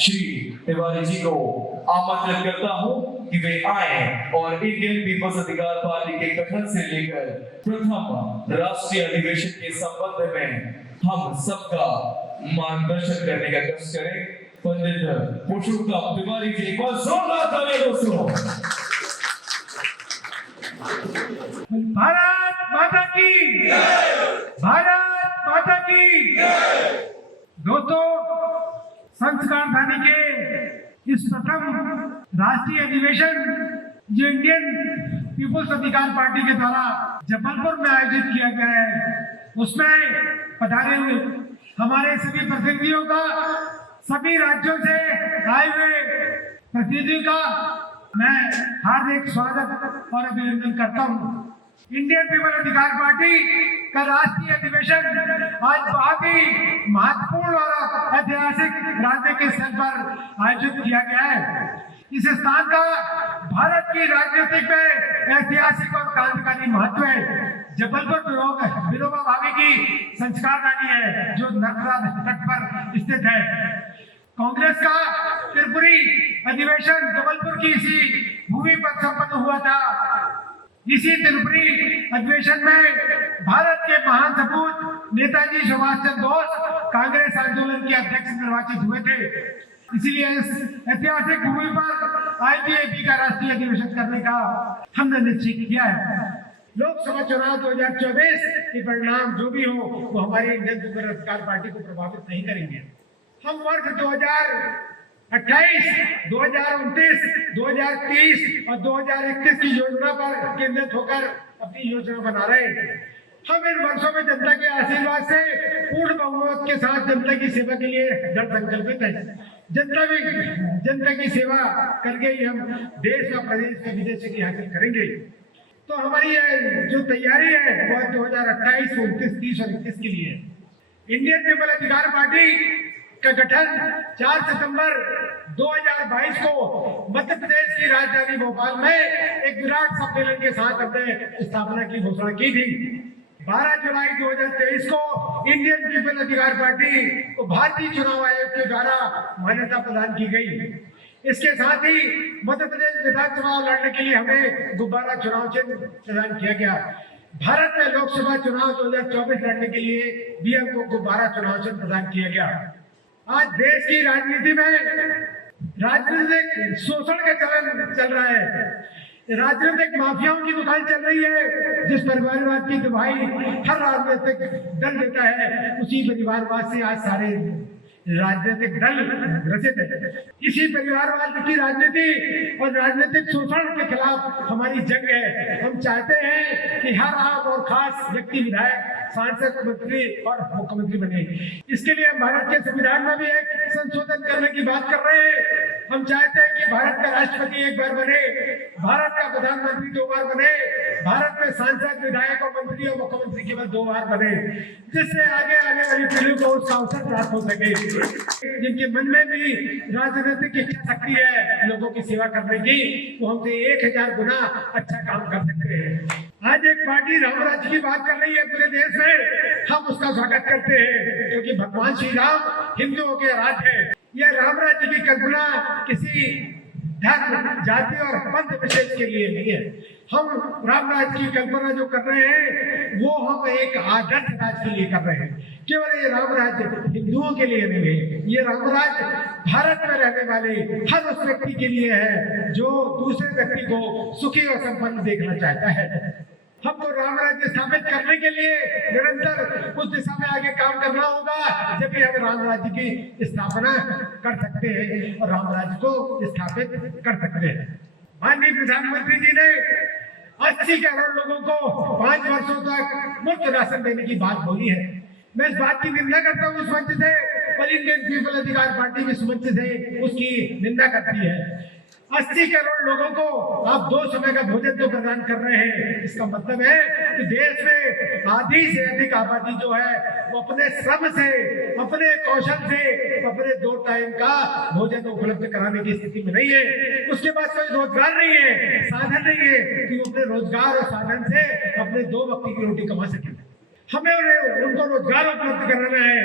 श्री तिवारी जी को आमंत्रित करता हूं कि वे आए और इंडियन पीपल्स अधिकार पार्टी के गठन से लेकर प्रथम राष्ट्रीय अधिवेशन के संबंध में हम सबका मार्गदर्शन करने का कष्ट करें। पंडित पुरुषोत्तम तिवारी जी, एक बार जोरदार तालियां दोस्तों। भारत माता की भारत माता की दोस्तों, संस्कार धानी के इस प्रथम राष्ट्रीय अधिवेशन जो इंडियन पीपुल्स अधिकार पार्टी के द्वारा जबलपुर में आयोजित किया गया है, उसमें पधारे हुए हमारे सभी प्रतिनिधियों का, सभी राज्यों से आए हुए प्रतिनिधियों का मैं हार्दिक स्वागत और अभिनंदन करता हूँ। इंडियन पीपल अधिकार पार्टी का राष्ट्रीय अधिवेशन आज बहुत ही महत्वपूर्ण और ऐतिहासिक राजनीतिक स्तर पर आयोजित किया गया है। इस स्थान का भारत की राजनीतिक में ऐतिहासिक और क्रांतिकारी महत्व है। जबलपुर विनोबा भावे की संस्कार धानी है जो नर्मदा तट पर स्थित है। कांग्रेस का त्रिपुरी अधिवेशन जबलपुर की इसी भूमि पर संपन्न हुआ था। इसी त्रिपुरी अधिवेशन में भारत के महान सपूत नेताजी सुभाष चंद्र बोस कांग्रेस आंदोलन के अध्यक्ष निर्वाचित हुए थे। इसीलिए इस ऐतिहासिक भूमि पर आईपीएपी का राष्ट्रीय अधिवेशन करने का हमने निश्चय किया है। लोकसभा चुनाव 2024 के परिणाम जो भी हो वो हमारी इंडियन पीपल अधिकार पार्टी को प्रभावित नहीं करेंगे। हम वर्ष 2028, 2029, 2030 और 2031 की योजना पर केंद्रित होकर अपनी योजना बना रहे हैं। हम इन वर्षों में जनता के आशीर्वाद से पूर्ण बहुमत के साथ जनता की सेवा के लिए दृढ़ संकल्पित है। जनता की सेवा करके ही हम देश और प्रदेश के विजय की हासिल करेंगे। तो हमारी जो तैयारी है वो 2028, 29, 30 और 31 के लिए है। इंडियन पीपल अधिकार पार्टी का गठन 4 सितंबर 2022 को मध्य प्रदेश की राजधानी भोपाल में एक विराट सम्मेलन के साथ अपने स्थापना की घोषणा की थी। 12 जुलाई 2023 को इंडियन पीपल अधिकार पार्टी को भारतीय चुनाव आयोग के द्वारा मान्यता प्रदान की गई। इसके साथ ही मध्य प्रदेश विधानसभा लड़ने के लिए हमें गुब्बारा चुनाव चिन्ह प्रदान किया गया। भारत में लोकसभा चुनाव 2024 लड़ने के लिए भी हमको गुब्बारा चुनाव चिन्ह प्रदान किया गया। आज देश की राजनीति में राजनीतिक शोषण का चलन चल रहा है। राजनीतिक माफियाओं की दुकान चल रही है। जिस परिवारवाद की दुहाई हर राजनीतिक दल देता है, उसी परिवारवाद से आज सारे राजनीतिक दल ग्रसित है। इसी परिवारवाद की राजनीति और राजनीतिक शोषण के खिलाफ हमारी जंग है। हम चाहते हैं कि हर आम और खास व्यक्ति विधायक, सांसद, मंत्री और मुख्यमंत्री बने। इसके लिए हम भारत के संविधान में भी एक संशोधन करने की बात कर रहे हैं। हम चाहते हैं कि भारत का राष्ट्रपति एक बार बने, भारत का प्रधानमंत्री 2 बार बने, भारत में सांसद, विधायक और मंत्री और मुख्यमंत्री केवल 2 बार बने, जिससे आगे आने वाली पीढ़ी को उसका अवसर प्राप्त हो सके। जिनके मन में भी राजनीतिक इच्छा शक्ति है लोगों की सेवा करने की, वो हमसे 1000 गुना अच्छा काम कर सकते हैं। आज एक पार्टी राम राज्य की बात कर रही है पूरे देश में, हम उसका स्वागत करते हैं क्योंकि भगवान श्री राम हिंदुओं के राज्य है। यह राम राज्य की कल्पना किसी धर्म, जाति और पंथ विशेष के लिए नहीं है। हम राम राज्य की कल्पना जो कर रहे हैं वो हम एक आदर्श राज्य के लिए कर रहे हैं। केवल ये राम राज्य हिंदुओं के लिए नहीं है, ये राम राज्य भारत में रहने वाले हर उस व्यक्ति के लिए है जो दूसरे व्यक्ति को सुखी और संपन्न देखना चाहता है। हमको राम राज्य स्थापित करने के लिए निरंतर उस दिशा में आगे काम करना होगा, जब भी हम राम राज्य की स्थापना कर सकते हैं और राम राज्य को स्थापित कर सकते हैं। माननीय प्रधानमंत्री जी ने 80 करोड़ लोगों को 5 वर्षों तक मुफ्त राशन देने की बात बोली है। मैं इस बात की निंदा करता हूँ इस मंच से, पर इंडियन पीपल अधिकार पार्टी भी इस मंच से उसकी निंदा करती है। 80 करोड़ लोगों को आप 2 समय का भोजन तो प्रदान कर रहे हैं। इसका मतलब है कि देश में आधी से अधिक आबादी जो है वो अपने श्रम से, अपने कौशल से, अपने 2 टाइम का भोजन उपलब्ध कराने की स्थिति में नहीं है। उसके पास कोई रोजगार नहीं है, साधन नहीं है कि अपने रोजगार और साधन से अपने 2 वक्त की रोटी कमा सके। हमें उनको रोजगार उपलब्ध कराना है,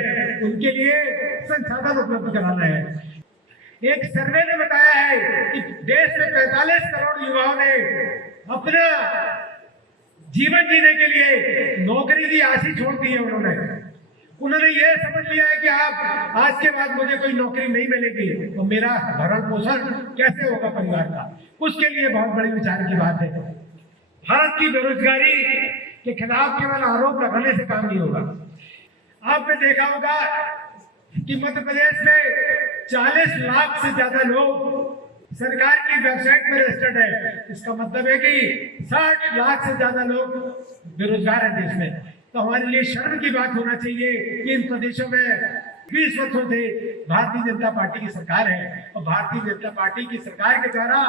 उनके लिए संसाधन उपलब्ध कराना है। एक सर्वे ने बताया है कि देश में 45 करोड़ युवाओं ने अपना जीवन जीने के लिए नौकरी की आस ही छोड़ दी है। उन्होंने ये समझ लिया है कि आप आज के बाद मुझे कोई नौकरी नहीं मिलेगी तो मेरा भरण पोषण कैसे होगा परिवार का। उसके लिए बहुत बड़े विचार की बात है। भारत की बेरोजगारी के खिलाफ केवल आरोप लगाने से काम नहीं होगा। आपने देखा होगा कि मध्य प्रदेश में 40 लाख से ज्यादा लोग सरकार की वेबसाइट में रजिस्टर्ड है। इसका मतलब है कि 60 लाख से ज्यादा लोग बेरोजगार हैं देश में। तो हमारे लिए शर्म की बात होना चाहिए कि इन प्रदेशों में 20 वर्षों से भारतीय जनता पार्टी की सरकार है और भारतीय जनता पार्टी की सरकार के द्वारा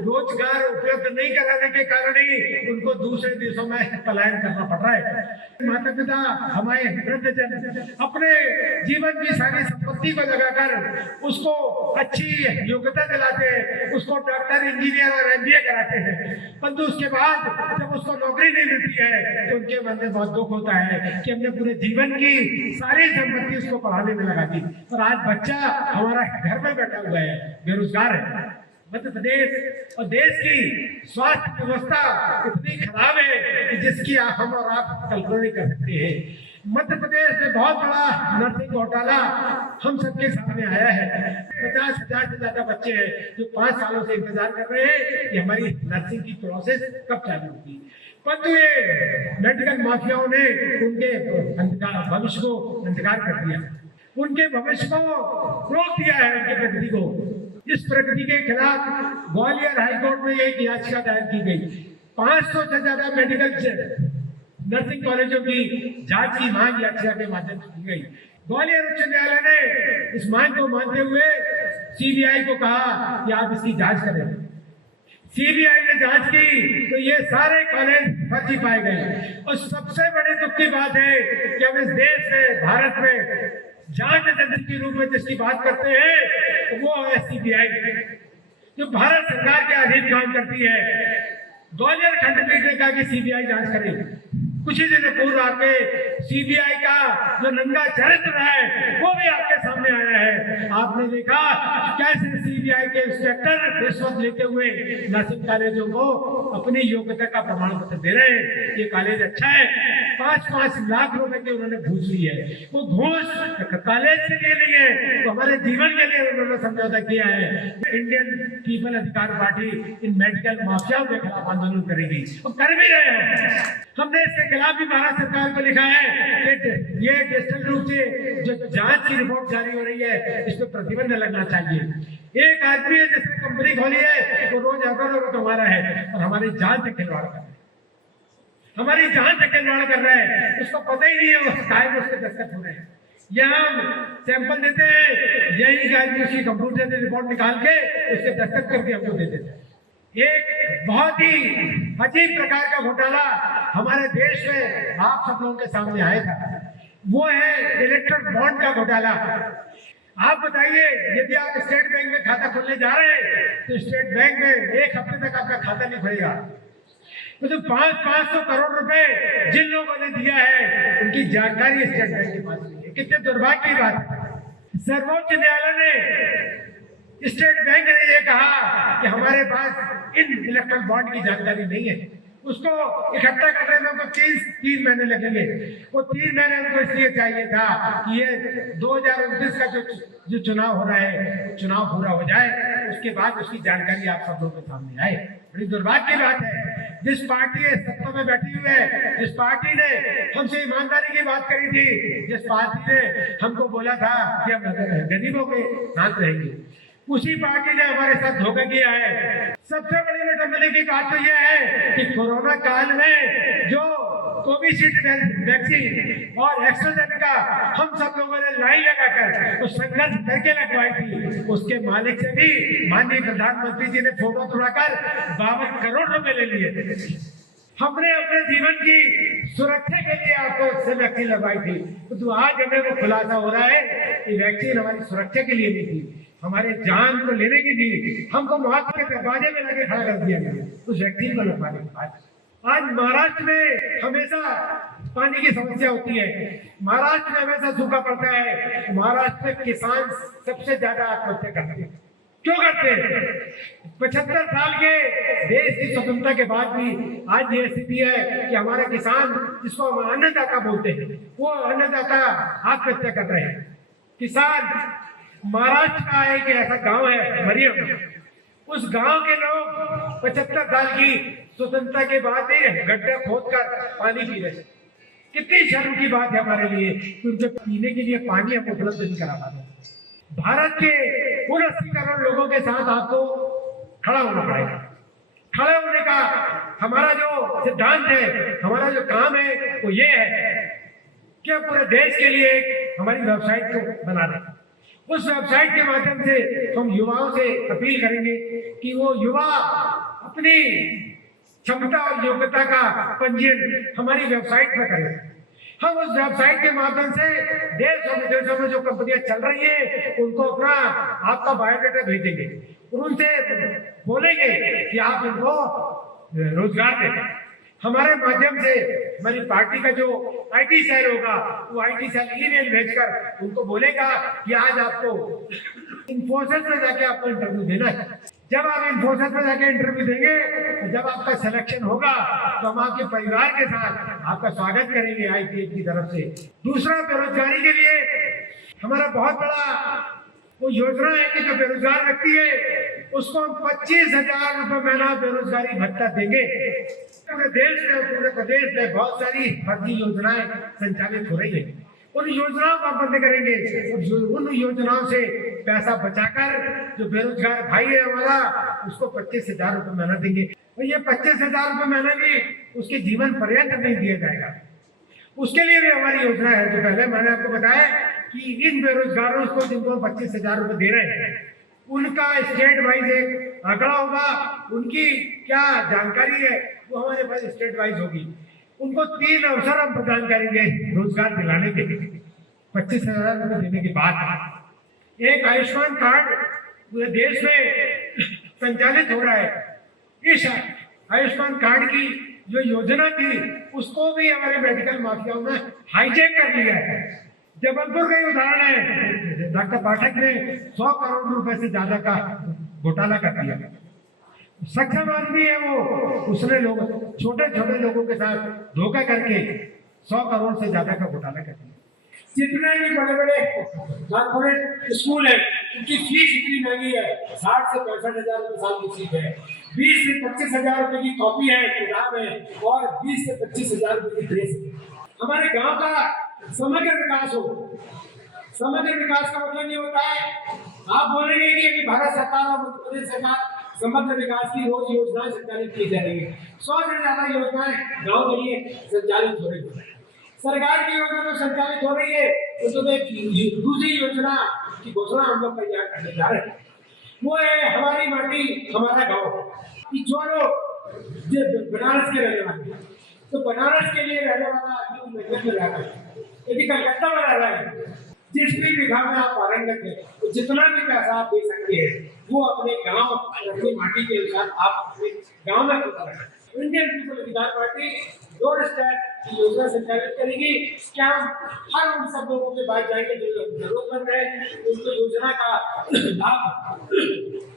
रोजगार उपलब्ध नहीं कराने के कारण ही उनको दूसरे देशों में पलायन करना पड़ रहा है। माता पिता हमारे वृद्धजन अपने जीवन की सारी संपत्ति को लगाकर उसको अच्छी योग्यता दिलाते हैं, उसको डॉक्टर, इंजीनियर और MBA कराते हैं, परंतु उसके बाद जब उसको नौकरी नहीं मिलती है तो उनके मन में बहुत दुख होता है कि हमने पूरे जीवन की सारी संपत्ति उसको पढ़ाने में लगा दी और आज बच्चा हमारा घर में बैठा हुआ है, बेरोजगार है। मध्य प्रदेश और देश की स्वास्थ्य व्यवस्था इतनी खराब है कि जिसकी हम और आप कल्पना नहीं कर सकते हैं। मध्य प्रदेश में बहुत बड़ा नर्सिंग घोटाला हम सबके सामने आया है। 50,000 से ज्यादा बच्चे हैं जो 5 सालों से इंतजार कर रहे हैं कि हमारी नर्सिंग की प्रोसेस कब चालू होगी। परंतु ये मेडिकल माफियाओं ने उनके भविष्य को अंधकार कर दिया, उनके भविष्य को रोक दिया है, उनकी प्रगति को। इस प्रगति के खिलाफ ग्वालियर हाईकोर्ट में एक याचिका दायर की गई। 500 से ज्यादा मेडिकल नर्सिंग कॉलेजों की जांच की मांग याचिका के माध्यम से की गई। ग्वालियर उच्च न्यायालय ने इस मांग को मानते हुए CBI को कहा कि आप इसकी जांच करें। CBI ने जांच की तो ये सारे कॉलेज फर्जी पाए गए। और सबसे बड़ी दुख की बात है कि हम इस देश में, भारत में जांच एजेंसी के रूप में जिसकी बात करते हैं वो है CBI, जो भारत सरकार के अधीन काम करती है। ग्वालियर खंडपीठ ने कहा कि CBI जांच करे। कुछ ही दिन पूर्व आपके CBI का जो नंगा चरित्र है वो भी आपके सामने आया है। आपने देखा कैसे CBI के इंस्पेक्टर रिश्वत लेते हुए नर्सिंग कॉलेजों को अपनी योग्यता का प्रमाण पत्र दे रहे हैं। ये कॉलेज अच्छा है, 5-5 लाख रुपए की उन्होंने घूस ली है। वो घूस कॉलेज के लिए नहीं है, तो हमारे जीवन के लिए उन्होंने समझौता किया है। इंडियन पीपल अधिकार पार्टी इन मेडिकल माफियाओं के खिलाफ आंदोलन करेगी और कर भी रहे हैं। हमने इसके खिलाफ भी भारत सरकार को लिखा है कि ये डिजिटल रूप से जो जांच की रिपोर्ट जारी हो रही है इस पर प्रतिबंध लगना चाहिए। एक आदमी है जिसने कंपनी खोली है वो रोज आकर और कमा रहा है और हमारी जान से खिलवाड़ कर रहा है, हमारी जान से खिलवाड़ कर रहा है। उसको पता ही नहीं है उस टाइम उसके दस्तखत हो रहे हैं। यहाँ हम सैंपल देते हैं, यही आदमी उसकी कंप्यूटर से रिपोर्ट निकाल के उसके दस्तखत करके हमको दे देते हैं। एक बहुत ही अजीब प्रकार का घोटाला हमारे देश में आप सब लोगों के सामने आया था, वो है इलेक्ट्रल बॉन्ड का घोटाला। आप बताइए, यदि आप स्टेट बैंक में खाता खोलने जा रहे हैं तो स्टेट बैंक में 1 हफ्ते तक आपका खाता नहीं खुलेगा। तो 500 करोड़ रुपए जिन लोगों ने दिया है उनकी जानकारी स्टेट बैंक के पास नहीं है। कितने दुर्भाग्य की बात है। सर्वोच्च न्यायालय ने, स्टेट बैंक ने यह कहा कि हमारे पास इन इलेक्ट्रल बॉन्ड की जानकारी नहीं है, उसको इकट्ठा करने में उनको 3 महीने लगेंगे। वो 3 महीने उनको इसलिए चाहिए था कि ये 2029 का जो चुनाव हो रहा है चुनाव पूरा हो जाए, उसके बाद उसकी जानकारी आप सब लोगों के सामने आए। बड़ी दुर्भाग्य की बात है, जिस पार्टी सत्ता में बैठी हुई है, जिस पार्टी ने हमसे ईमानदारी की बात करी थी, जिस पार्टी ने हमको बोला था कि हम गरीबों के साथ रहेंगे, उसी पार्टी ने हमारे साथ धोखा किया है। सबसे बड़ी विडंबना की बात तो यह है कि कोरोना काल में जो कोविशील्ड वैक्सीन और एस्ट्राजेनेका हम सब लोगों ने लाइन लगाकर तो संघर्ष करके लगवाई थी, उसके मालिक से भी माननीय प्रधानमंत्री जी ने फोटो तोड़ाकर 52 करोड़ रुपए ले लिए। हमने अपने जीवन की सुरक्षा के लिए आपको वैक्सीन लगवाई थी, तो आज हमें वो खुलासा हो रहा है कि वैक्सीन हमारी सुरक्षा के लिए नहीं थी, हमारे जान को लेने की थी। हमको मौत के दरवाजे में लगे खड़ा कर दिया गया उस वैक्सीन को लगवाने के बाद। आज महाराष्ट्र में हमेशा पानी की समस्या होती है, महाराष्ट्र में हमेशा सूखा पड़ता है, महाराष्ट्र में किसान सबसे ज्यादा आत्महत्या करते हैं। थे। 75 साल के देश की स्वतंत्रता के बाद भी आज ये स्थिति है कि हमारे किसान, जिसको हम अन्नदाता बोलते हैं, वो अन्नदाता आत्महत्या कर रहे हैं। किसान, महाराष्ट्र का एक ऐसा गांव है मरियम, उस गांव के लोग 75 साल की स्वतंत्रता के बाद ही गड्ढा खोद कर पानी पी रहे हैं। कितनी शर्म की बात है हमारे लिए कि उनके पीने के लिए पानी हम उपलब्ध नहीं करा पा रहे। भारत के उन 80 करोड़ लोगों के साथ आपको खड़ा होना पड़ेगा। खड़े होने का हमारा जो सिद्धांत है, हमारा जो काम है, वो ये है कि हम पूरे देश के लिए हमारी वेबसाइट को बना दें। उस वेबसाइट के माध्यम से हम युवाओं से अपील करेंगे कि वो युवा अपनी क्षमता और योग्यता का पंजीयन हमारी वेबसाइट पर करें। हम उस वेबसाइट के माध्यम से देश और विदेशों में जो कंपनियां चल रही हैं, उनको अपना आपका बायोडाटा भेजेंगे और उनसे बोलेंगे कि आप इनको रोजगार दें। हमारे माध्यम से हमारी पार्टी का जो आईटी सेल होगा, वो आईटी सेल ईमेल भेजकर उनको बोलेगा कि आज आपको इन्फोसिस में जाके आपको इंटरव्यू देना है। जब आप इन्फोसिस में जाके इंटरव्यू देंगे, तो जब आपका सिलेक्शन होगा तो हम आपके परिवार के साथ आपका स्वागत करेंगे आईपीएच की तरफ से। दूसरा, बेरोजगारी के लिए हमारा बहुत बड़ा वो योजना है कि जो बेरोजगार व्यक्ति है उसको हम 25,000 रुपए महीना बेरोजगारी भत्ता देंगे। पूरे देश में, पूरे प्रदेश में बहुत सारी भर्ती योजनाएं संचालित हो रही है। उन योजनाओं को बंद करेंगे, उन योजनाओं से पैसा बचाकर जो बेरोजगार भाई है हमारा, उसको 25,000 रुपए महीना देंगे। और ये 25,000 रुपए महीना भी उसके जीवन पर्यंत नहीं दिया जाएगा। उसके लिए भी हमारी योजना है। जो पहले मैंने आपको बताया कि इन बेरोजगारों को जिनको 25,000 रुपए दे रहे हैं, उनका स्टेट वाइज एक आंकड़ा होगा, उनकी क्या जानकारी है वो हमारे पास स्टेट वाइज होगी। उनको 3 अवसर हम प्रदान करेंगे रोजगार दिलाने के 25,000 रुपए देने के बाद। एक आयुष्मान कार्ड पूरे देश में संचालित हो रहा है। इस आयुष्मान कार्ड की जो योजना थी, उसको भी हमारे मेडिकल माफियाओं ने हाईजैक कर लिया है। जबलपुर का ही उदाहरण है, डॉक्टर पाठक ने 100 करोड़ रुपए से ज्यादा का घोटाला कर दिया। सक्षम आदमी है वो, उसने लोग छोटे छोटे लोगों के साथ धोखा करके 100 करोड़ से ज्यादा का घोटाला कर दिया। जितने भी बड़े बड़े कॉर्पोरेट स्कूल है, उनकी फीस इतनी महंगी है, 60 से 65,000 रुपए साल की फीस है। 20 से 25,000 रुपए की कॉपी है, किताब है, और 20 से 25,000 रुपए की ड्रेस है। हमारे गांव का समग्र विकास हो। समग्र विकास का मतलब ये होता है, आप बोलेंगे कि अभी भारत सरकार और मध्य प्रदेश सरकार समग्र विकास की रोज योजनाएं संचालित की जा रही है। 100 से ज्यादा योजनाएं गांव के लिए संचालित हो रही है। सरकार की योजना तो संचालित हो रही है, तो दूसरी योजना की घोषणा हम लोग तैयार करने जा रहे हैं। वो है हमारी माटी हमारा गाँव। जो लोग बनारस के रहने वाले, तो बनारस के लिए रहने वाला आदमी में रह रहा है, यदि कलकत्ता में रह रहा है, जिस भी विधा में आप पारंगत है, तो जितना भी पैसा आप दे सकते हैं वो अपने गांव, अपनी माटी के अनुसार आप अपने गांव में करते हैं। इंडियन पीपल अधिकार पार्टी डोर स्टेप की योजना संचालित करेगी। क्या हम हर उन सब लोगों के पास जाएंगे जो जरूरतमंद है, उनको योजना का लाभ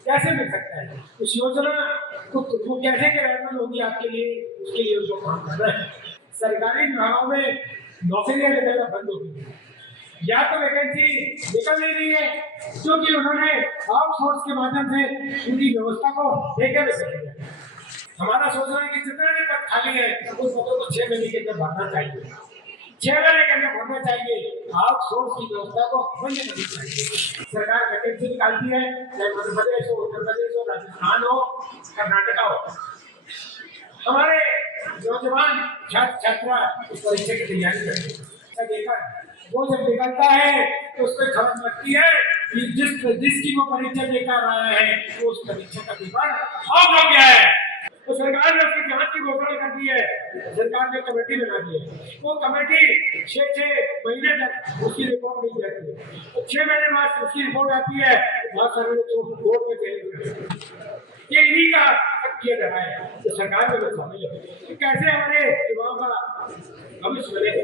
कैसे मिल सकता है, उस योजना को कैसे क्रियान्वयन होगी आपके लिए, उसके लिए उसको काम करना है। सरकारी विभागों में नौकरियां लगाना बंद हो गई, या तो वैकेंसी निकल नहीं रही है क्योंकि उन्होंने आउटसोर्स के माध्यम से उनकी व्यवस्था को देखे हुए रखा है। हमारा सोचना है कि जितने भी पद खाली है उस पदों को 6 महीने के अंदर भरना चाहिए। 6 महीने के अंदर भरना चाहिए। आउटसोर्स की व्यवस्था को बंद करनी चाहिए। सरकार वैकेंसी निकालती है, चाहे मध्य प्रदेश हो, उत्तर प्रदेश हो, राजस्थान हो, कर्नाटका हो। हमारे नौजवान छात्र छात्रा इस परीक्षा की तैयारी करते हैं। वो जब निकलता है तो उस पर खबर लगती है कि जिसकी वो परीक्षा लेकर आया है वो उस परीक्षा का पेपर ऑफ हो गया है। तो सरकार ने उसकी जांच की घोषणा कर दी है। सरकार ने कमेटी बना दी है। वो कमेटी 6 महीने तक उसकी रिपोर्ट नहीं जाती है। तो 6 महीने बाद उसकी रिपोर्ट आती है, बहुत सारे लोग कोर्ट में चले। ये इन्हीं का किया जा रहा है, तो सरकार में शामिल है। तो कैसे हमारे युवाओं का भविष्य बनेगा,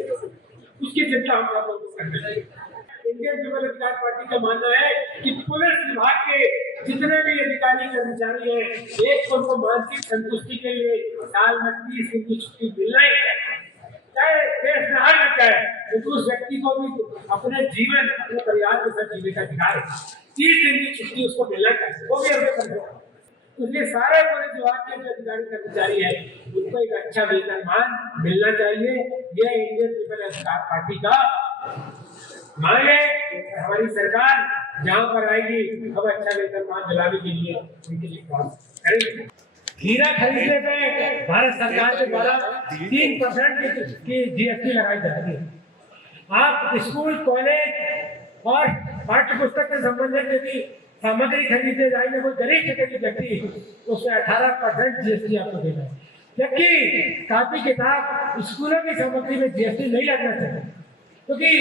उसकी चिंता हम लोगों को करनी चाहिए। इंडियन पीपल अधिकार पार्टी का मानना है कि पुलिस विभाग के जितने भी अधिकारी कर्मचारी हैं, एक तो उनको मानसिक संतुष्टि के लिए साल में 30 दिन की छुट्टी मिलना ही चाहिए, चाहे देश में हर लग जाए, लेकिन उस व्यक्ति को भी अपने जीवन अपने परिवार के साथ जीने का अधिकार है। 30 दिन की छुट्टी उसको मिलना चाहिए, वो भी अपने परिवार। तो ये सारे पूरे विभाग के जो अधिकारी कर्मचारी है उनको एक अच्छा वेतनमान मिलना चाहिए। ये इंडियन पीपल्स पार्टी का मांग है। हमारी सरकार जहाँ पर आएगी हम अच्छा वेतनमान दिलाने के लिए उनके लिए काम करेंगे। हीरा खरीदने पे भारत सरकार के द्वारा 3% की GST लगाई जाती है। आप स्कूल, कॉलेज और पाठ्य पुस्तक से संबंधित यदि सामग्री खरीदने जाएंगे, कोई गरीब से गरीब व्यक्ति उसमें 18% GST आपको देना है, जबकि कापी किताब स्कूलों की सामग्री में GST नहीं लगना चाहिए, क्योंकि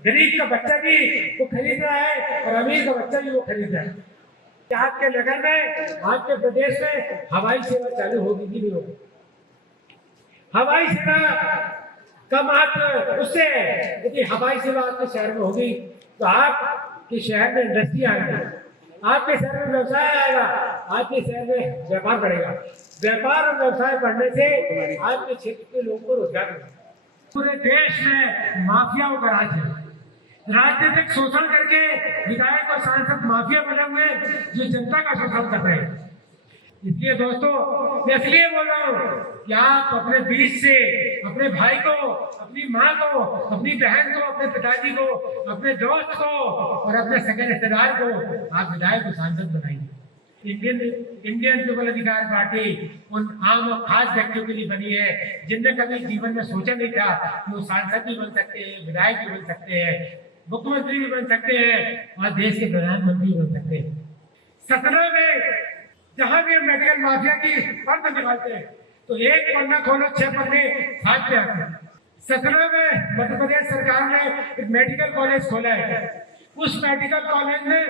गरीब का बच्चा भी वो खरीद रहा है और अमीर का बच्चा भी वो खरीद रहा है। आपके नगर में, आपके प्रदेश में हवाई सेवा चालू होगी कि नहीं होगी? हवाई सेवा का महत्व उससे है, यदि हवाई सेवा आपके शहर में होगी तो आपके शहर में इंडस्ट्री आएगी, आपके शहर में व्यवसाय आएगा, आपके शहर में व्यापार बढ़ेगा। व्यापार और व्यवसाय बढ़ने से आपके क्षेत्र के लोगों को रोजगार मिलेगा। पूरे देश में माफियाओं का राज है, राजनीतिक शोषण करके विधायक और सांसद माफिया बने हुए जो जनता का शोषण कर रहे हैं। इसलिए दोस्तों, मैं इसलिए बोल रहा हूँ कि आप अपने बीच से अपने भाई को, अपनी माँ को, अपनी बहन को, अपने पिताजी को, अपने दोस्त को और अपने सगे रिश्तेदार को आप विधायक और सांसद बनाइए। इंडियन पीपल अधिकार पार्टी उन आम और खास व्यक्तियों के लिए बनी है जिनने कभी जीवन में सोचा नहीं था कि वो सांसद भी बन सकते हैं, विधायक भी बन सकते हैं, मुख्यमंत्री भी बन सकते हैं और देश के प्रधानमंत्री भी बन सकते हैं। सतना में जहां भी हम मेडिकल माफिया की फर्द निभाते हैं तो एक पन्ना खोलो 6 पन्ने साथ में आते हैं। सतना में मध्य प्रदेश सरकार ने एक मेडिकल कॉलेज खोला है। उस मेडिकल कॉलेज में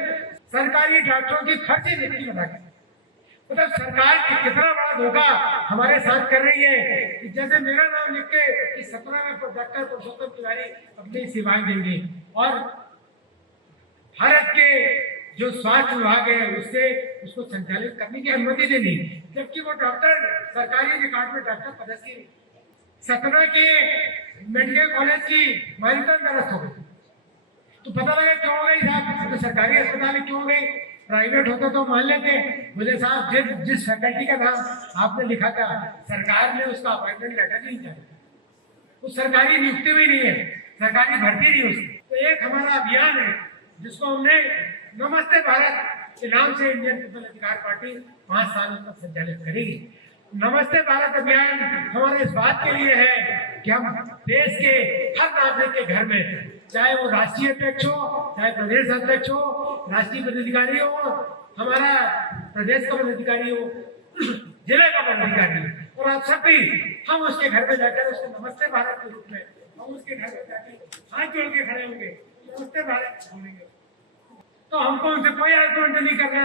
सरकारी डॉक्टरों की फर्जी नियुक्ति बना के, मतलब सरकार कितना बड़ा धोखा हमारे साथ कर रही है कि जैसे मेरा नाम लिख के कि सतना में डॉक्टर पुरुषोत्तम तिवारी अपनी सेवाएं देंगे और भारत के जो स्वास्थ्य विभाग है उससे उसको संचालित करने की अनुमति देनी, जबकि वो डॉक्टर सरकारी रिकॉर्ड में डॉक्टर पदस्थी। सतना के मेडिकल कॉलेज की मान्यता निरस्त हो गई, तो पता लगा क्यों हो गई साहब, तो सरकारी अस्पताल क्यों हो गई, प्राइवेट होता तो मान लेते। बोले साहब जिस फैकल्टी का नाम आपने लिखा था सरकार ने उसका अपॉइंटमेंट लेटर नहीं दिया, वो सरकारी नियुक्ति भी नहीं है, सरकारी भर्ती नहीं उसकी। तो एक हमारा अभियान है जिसको हमने नमस्ते भारत के नाम से इंडियन पीपल अधिकार पार्टी 5 सालों तक संचालित करेगी। नमस्ते भारत अभियान हमारे इस बात के लिए है कि हम देश के हर नागरिक के घर में, चाहे वो राष्ट्रीय अध्यक्ष हो, चाहे प्रदेश अध्यक्ष हो, राष्ट्रीय पदाधिकारी हो, हमारा प्रदेश का पदाधिकारी हो, जिले का पदाधिकारी हो, और आप सब भी हम उसके घर में जाकर उसको नमस्ते भारत के रूप में हम उसके घर में जाकर हाथ जोड़ के खड़े होंगे, नमस्ते भारत बोलेंगे। तो हमको उनसे कोई आर्गुमेंट नहीं करना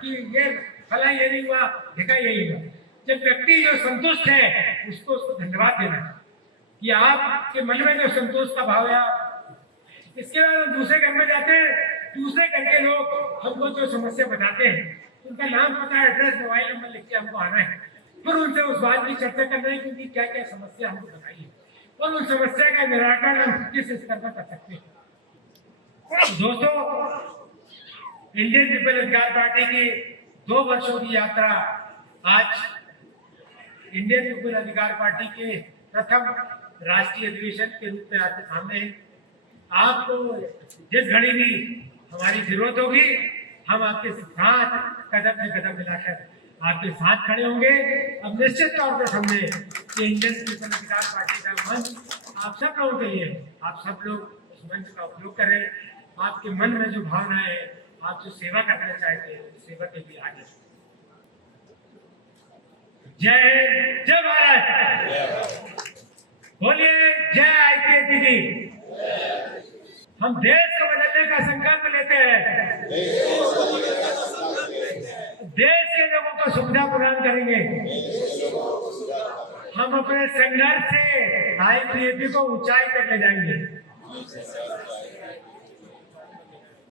कि ये फला ये नहीं हुआ, देखा यही हुआ। जब व्यक्ति जो संतुष्ट है उसको धन्यवाद देना कि आपके मन में जो संतोष का भाव है। इसके बाद हम दूसरे घर में जाते हैं, दूसरे घर के लोग हमको जो समस्या बताते हैं उनका नाम पता, एड्रेस, मोबाइल नंबर लिख के हमको आना है, फिर उनसे उस बात की चर्चा करना है क्योंकि क्या क्या समस्या हमको बताइए और उन समस्या का निराकरण हम किस स्तर पर कर सकते हैं। दोस्तों, इंडियन पीपल अधिकार पार्टी की 2 वर्षों की यात्रा आज इंडियन पीपल अधिकार पार्टी के प्रथम राष्ट्रीय अधिवेशन के रूप में आपके सामने है। आपको जिस घड़ी भी हमारी जरूरत होगी हम आपके साथ कदम से कदम मिलाकर आपके साथ खड़े होंगे। अब निश्चित तौर पर समझे कि इंडियन पीपल अधिकार पार्टी का मंच आप सब लोगों के लिए, आप सब लोग उस मंच का उपयोग करें। आपके मन में जो भावना है, आप जो सेवा करना चाहते हैं, सेवा के लिए आगे। जय जय भारत, बोलिए जय IPS दीदी। हम देश को बदलने का संकल्प लेते हैं, देश के लोगों को सुविधा प्रदान करेंगे। हम अपने संघर्ष से IPS को ऊंचाई तक ले जाएंगे।